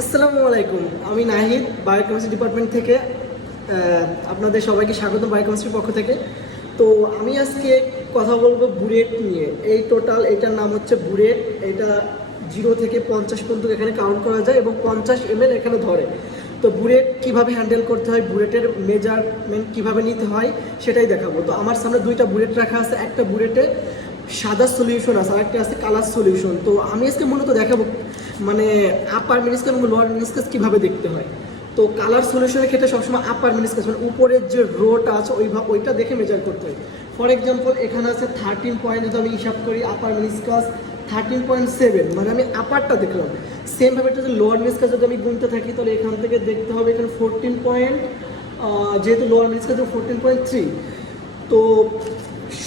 আসসালামু আলাইকুম, আমি নাহিদ বায়োকেমিস্ট্রি ডিপার্টমেন্ট থেকে আপনাদের সবাইকে স্বাগত বায়োকেমিস্ট্রির পক্ষ থেকে। তো আমি আজকে কথা বলবো বুলেট নিয়ে। এই টোটাল এটার নাম হচ্ছে বুলেট। এটা 0 থেকে 50 পর্যন্ত এখানে কাউন্ট করা যায় এবং 50 ml এখানে ধরে। তো বুলেট কীভাবে হ্যান্ডেল করতে হয়, বুলেটের মেজারমেন্ট কীভাবে নিতে হয় সেটাই দেখাবো। তো আমার সামনে দুইটা বুলেট রাখা আছে, একটা বুলেটে সাদা সলিউশন আছে আর একটা আছে কালার সলিউশন। তো আমি আজকে মূলত দেখাবো মানে আপার মিনিস্কাস এবং লোয়ার মিনিস্কাস কীভাবে দেখতে হয়। তো কালার সলিউশনের ক্ষেত্রে সবসময় আপার মিনিস্কাস মানে উপরের যে রোটা আছে ওইটা দেখে মেজার করতে হয়। ফর এক্সাম্পল এখানে আছে 13 পয়েন্ট, যদি আমি হিসাব করি আপার মিনিস্কাস 13.7, মানে আমি আপারটা দেখলাম। সেমভাবে এটা যদি লোয়ার মিনিস্কাস যদি আমি গুনতে থাকি তাহলে এখান থেকে দেখতে হবে এখানে 14 পয়েন্ট, যেহেতু লোয়ার মিনিস্কাস 14.3। তো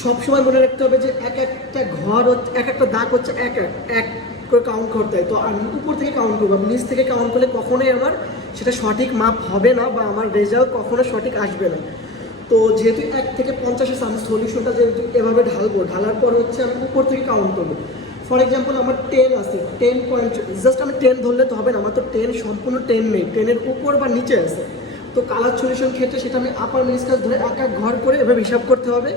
সবসময় মনে রাখতে হবে যে এক একটা ঘর হচ্ছে, এক একটা দাগ হচ্ছে এক এক করে কাউন্ট করতে হয়। তো আমি উপর থেকে কাউন্ট করবো, নিচ থেকে কাউন্ট করলে কখনোই আমার সেটা সঠিক মাপ হবে না বা আমার রেজাল্ট কখনো সঠিক আসবে না। তো যেহেতু 1 থেকে 50 আমি সলিউশনটা যেহেতু এভাবে ঢালবো, ঢালার পর হচ্ছে আমি উপর থেকে কাউন্ট করবো। ফর এক্সাম্পল আমার 10 আছে, 10 পয়েন্ট, জাস্ট আমি 10 ধরলে তো হবে না, আমার তো 10 সম্পূর্ণ 10 নেই, 10-এর উপর বা নিচে আছে। তো কালার সলিউশন ক্ষেত্রে সেটা আমি আপার মিনিস্কাস ধরে এক এক ঘর করে এভাবে হিসাব করতে হবে।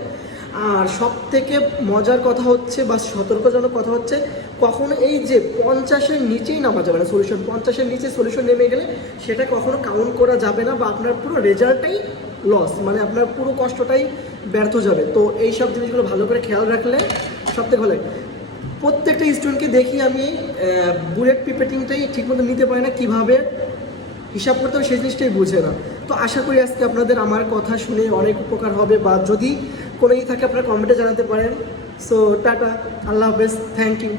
আর সব থেকে মজার কথা হচ্ছে বা সতর্কজনক কথা হচ্ছে, কখনো এই যে 50-এর নিচেই নামা যাবে না সলিউশন। 50-এর নিচে সলিউশন নেমে গেলে সেটা কখনো কাউন্ট করা যাবে না বা আপনার পুরো রেজাল্টটাই লস, মানে আপনার পুরো কষ্টটাই ব্যর্থ যাবে। তো এই সব জিনিসগুলো ভালো করে খেয়াল রাখলে সব থেকে ভালো। প্রত্যেকটা স্টুডেন্টকে দেখি আমি বুলেট পিপেটিংটাই ঠিকমতো নিতে পারে না, কীভাবে হিসাব করতে হবে সেই জিনিসটাই বুঝে না। তো আশা করি আজকে আপনাদের আমার কথা শুনে অনেক উপকার হবে, বা যদি কোনো থাকে আপনারা কমেন্টে জানাতে পারেন। সো টাটা, আল্লাহ হাফেজ, থ্যাংক ইউ।